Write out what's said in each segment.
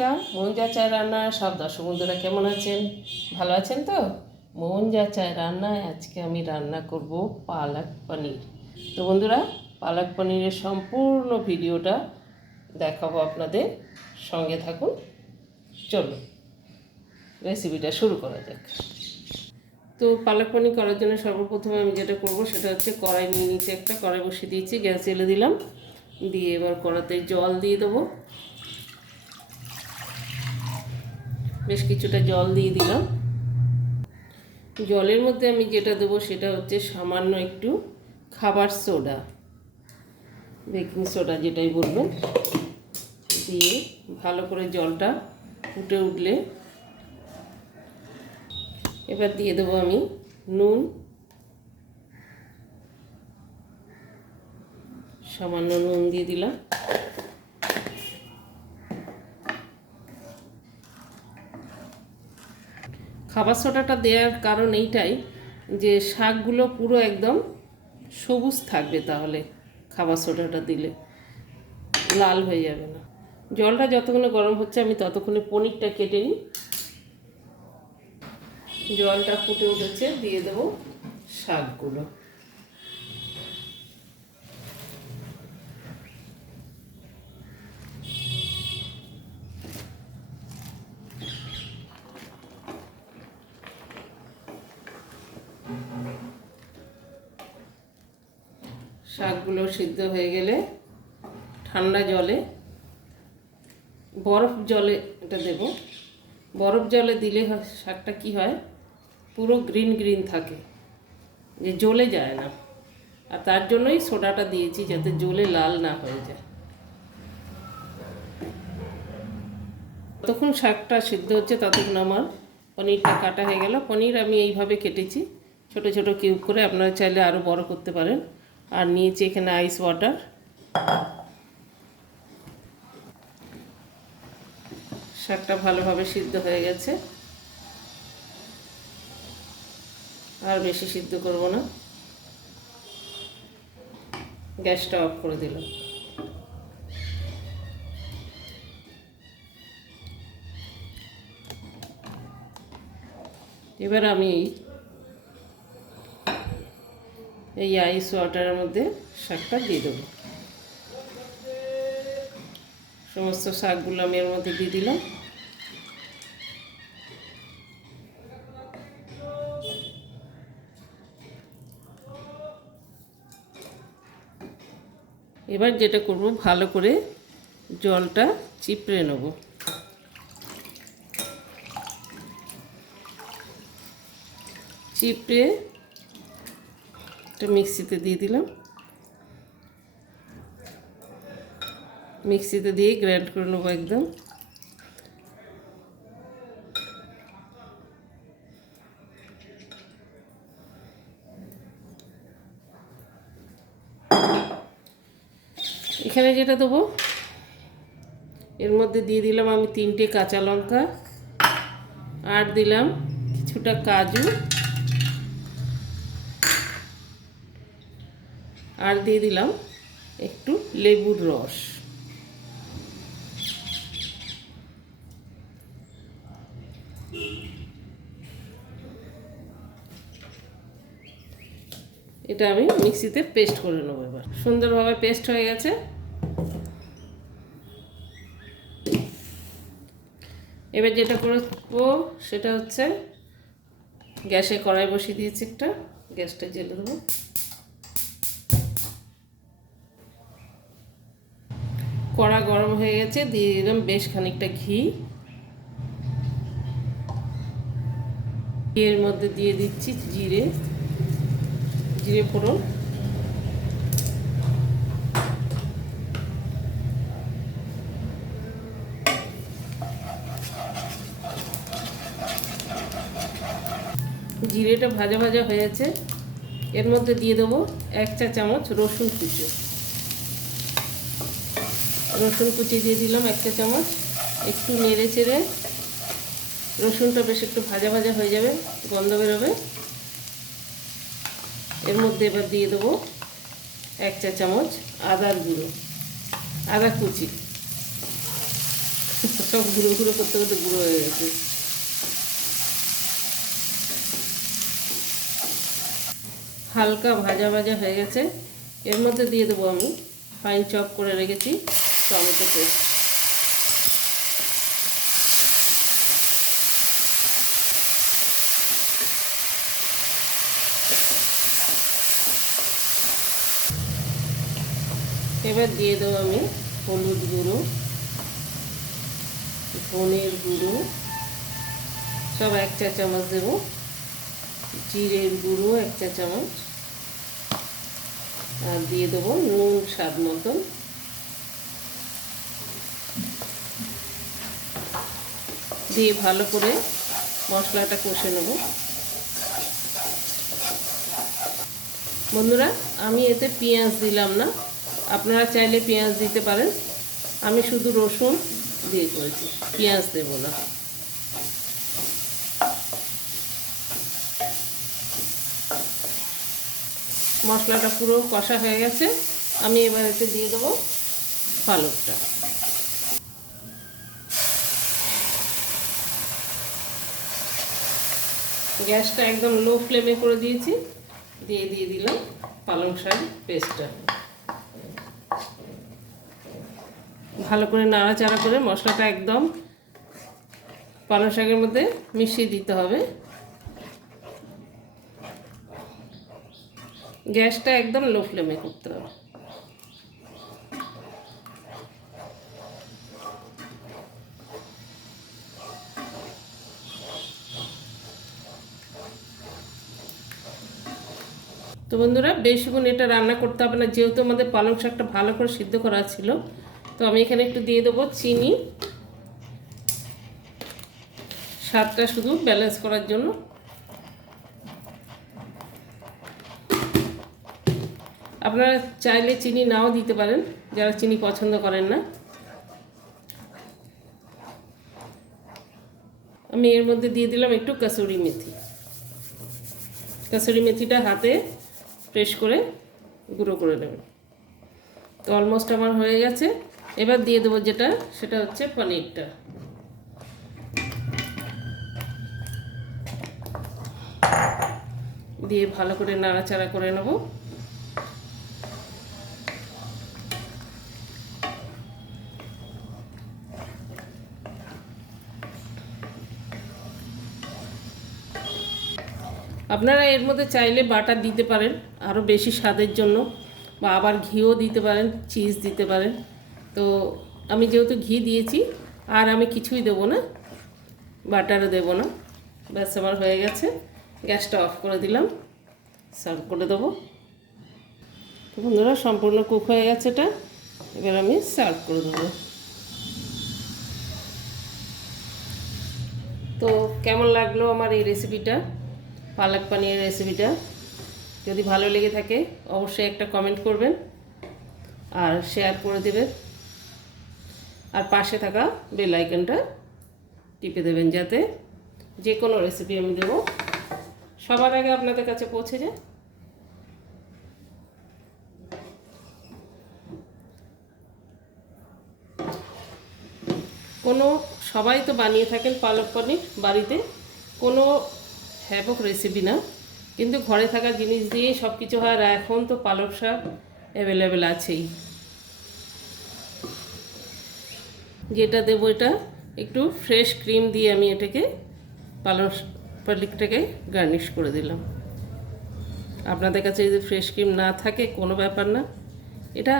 নমস্কার, মন যা চায় রান্নায় সব দর্শক বন্ধুরা কেমন আছেন? ভালো আছেন তো? মন যা চায় রান্নায় আজকে আমি রান্না করব পালক পনির। তো বন্ধুরা, পালক পনিরের সম্পূর্ণ ভিডিওটা দেখাবো আপনাদের, সঙ্গে থাকুন। চলুন রেসিপিটা শুরু করা যাক। তো পালক পনির করার জন্য সর্বপ্রথমে আমি যেটা করব সেটা হচ্ছে কড়াই নিয়ে নিচে একটা কড়াই বসিয়ে দিয়েছি, গ্যাস জ্বেলে দিলাম, দিয়ে এবার কড়াতে জল দিয়ে দেবো। বেশ কিছুটা জল দিয়ে দিলাম। জলের মধ্যে আমি যেটা দেবো সেটা হচ্ছে সামান্য একটু খাবার সোডা, বেকিং সোডা যেটাই বলবেন, দিয়ে ভালো করে জলটা ফুটে উঠলে এবার দিয়ে দেবো আমি নুন, সামান্য নুন দিয়ে দিলাম। খাবার সোডাটা দেওয়ার কারণ এইটাই যে শাকগুলো পুরো একদম সবুজ থাকবে, তাহলে খাবার সোডাটা দিলে লাল হয়ে যাবে না। জলটা যতক্ষণে গরম হচ্ছে আমি ততক্ষণে পনিরটা কেটে নিই। জলটা ফুটে উঠেছে, দিয়ে দেবো শাকগুলো। শাকগুলো সিদ্ধ হয়ে গেলে ঠান্ডা জলে, বরফ জলে এটা দেব। বরফ জলে দিলে শাকটা কি হয়, পুরো গ্রিন গ্রিন থাকে, যে জ্বলে যায় না। আর তার জন্যই সোডাটা দিয়েছি, যাতে জ্বলে লাল না হয়ে যায়। ততক্ষণ শাকটা সিদ্ধ হচ্ছে ততক্ষণ আমার পনিরটা কাটা হয়ে গেল। পনির আমি এইভাবে কেটেছি ছোট ছোট কিউব করে, আপনারা চাইলে আরও বড় করতে পারেন। আর নিয়েছি এখানে আইস ওয়াটার। শাকটা ভালোভাবে সিদ্ধ হয়ে গেছে, আর বেশি সিদ্ধ করব না, গ্যাসটা অফ করে দিলাম। এবার আমি এই আইস ওয়াটারের মধ্যে শাকটা দিয়ে দেবো। সমস্ত শাকগুলো আমি এর মধ্যে দিয়ে দিলাম। এবার যেটা করব, ভালো করে জলটা চিপড়ে নেব। চিপড়ে একটা মিক্সিতে দিয়ে দিলাম। মিক্সিতে দিয়ে গ্রাইন্ড করে নেবো একদম। এখানে যেটা দেবো, এর মধ্যে দিয়ে দিলাম আমি 3টে কাঁচা লঙ্কা, আর দিলাম কিছুটা কাজু, আর দিয়ে দিলাম একটু লেবুর রস। এটা আমি মিক্সিতে পেস্ট করে নেবো। এবার সুন্দরভাবে পেস্ট হয়ে গেছে। এবার যেটা করবো সেটা হচ্ছে গ্যাসে কড়াই বসিয়ে দিয়েছি একটা, গ্যাসটা জ্বেলে দেবো। কড়া গরম হয়ে গেছে, দিয়ে দিলাম বেশ খানিকটা ঘি। এর মধ্যে দিয়ে দিচ্ছি জিরে ফোড়ন, জিরেটা ভাজা ভাজা হয়েছে। এর মধ্যে দিয়ে দেবো 1 চা চামচ রসুন কুচি। রসুন কুচি দিয়ে দিলাম 1 চা চামচ। একটু নেড়ে চেড়ে রসুনটা বেশ একটু ভাজা ভাজা হয়ে যাবে, গন্ধ বেরোবে। এর মধ্যে এবার দিয়ে দেবো 1 চা চামচ আদার গুঁড়ো, আদা কুচি। সব গুঁড়ো গুঁড়ো করতে করতে গুঁড়ো হয়ে গেছে। হালকা ভাজা ভাজা হয়ে গেছে। এর মধ্যে দিয়ে দেবো আমি ফাইন চপ করে রেখেছি টমেটো পেস্ট। এবার দিয়ে দেবো আমি হলুদ গুঁড়ো, ধনের গুঁড়ো সব 1 চা চামচ দেবো, জিরের গুঁড়ো 1 চা চামচ, আর দিয়ে দেবো নুন স্বাদ মতন। দিয়ে ভালো করে মশলাটা কষে নেব। বন্ধুরা, আমি এতে পেঁয়াজ দিলাম না, আপনারা চাইলে পেঁয়াজ দিতে পারেন। আমি শুধু রসুন দিয়ে করেছি, পেঁয়াজ দেব না। মশলাটা পুরো কষা হয়ে গেছে। আমি এবার এতে দিয়ে দেবো পালকটা। গ্যাসটা একদম লো ফ্লেমে করে দিয়েছি, দিয়ে দিলাম পালং শাক পেস্টটা। ভালো করে নাড়াচাড়া করে মশলাটা একদম পালং শাকের মধ্যে মিশিয়ে দিতে হবে। গ্যাসটা একদম লো ফ্লেমে করতে হবে। তো বন্ধুরা, বেশিক্ষণ এটা রান্না করতে হবে না, যেহেতু আমাদের পালং শাকটা ভালো করে সিদ্ধ করা ছিল। তো আমি এখানে একটু দিয়ে দেবো চিনি, স্বাদটা শুধু ব্যালেন্স করার জন্য। আপনারা চাইলে চিনি নাও দিতে পারেন, যারা চিনি পছন্দ করেন না। আমি এর মধ্যে দিয়ে দিলাম একটু কাসুরি মেথি। কাসুরি মেথিটা হাতে প্রেস করে গুঁড়ো করে নেবেন। তো অলমোস্ট আমার হয়ে গেছে। এবার দিয়ে দেবো সেটা হচ্ছে পনিরটা। দিয়ে ভালো করে নাড়াচাড়া করে নেব। আপনারা এর মধ্যে চাইলে বাটার দিতে পারেন আরও বেশি স্বাদের জন্য, বা আবার ঘিও দিতে পারেন, চিজ দিতে পারেন। তো আমি যেহেতু ঘি দিয়েছি, আর আমি কিছুই দেবো না, বাটারও দেবো না। ব্যাস আমার হয়ে গেছে। গ্যাসটা অফ করে দিলাম, সার্ভ করে দেবো। বন্ধুরা, সম্পূর্ণ কুক হয়ে গেছে এটা। এবার আমি সার্ভ করে দেবো। তো কেমন লাগলো আমার এই রেসিপিটা, পালক পানিরের রেসিপিটা? যদি ভালো লেগে থাকে অবশ্যই একটা কমেন্ট করবেন আর শেয়ার করে দেবেন, আর পাশে থাকা বেল আইকনটা টিপে দেবেন, যাতে যে কোনো রেসিপি আমি দেবো সবার আগে আপনাদের কাছে পৌঁছে যায়। সবাই তো বানিয়ে থাকেন পালক পনির বাড়িতে, কোনো হ্যাভক রেসিপি না, কিন্তু ঘরে থাকা জিনিস দিয়েই সব কিছু হয়। আর এখন তো পালক শাক অ্যাভেলেবেল আছেই। যেটা দেবো, এটা একটু ফ্রেশ ক্রিম দিয়ে আমি এটাকে পালকটাকে গার্নিশ করে দিলাম। আপনাদের কাছে যদি ফ্রেশ ক্রিম না থাকে কোনো ব্যাপার না, এটা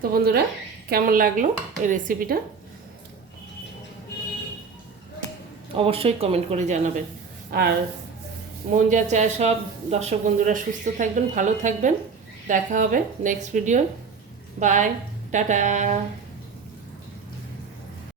তো বন্ধুরা, কেমন লাগলো এই রেসিপিটা অবশ্যই কমেন্ট করে জানাবেন। আর মন যা চায় সব দর্শক বন্ধুরা সুস্থ থাকবেন, ভালো থাকবেন। দেখা হবে নেক্সট ভিডিও। By, tata.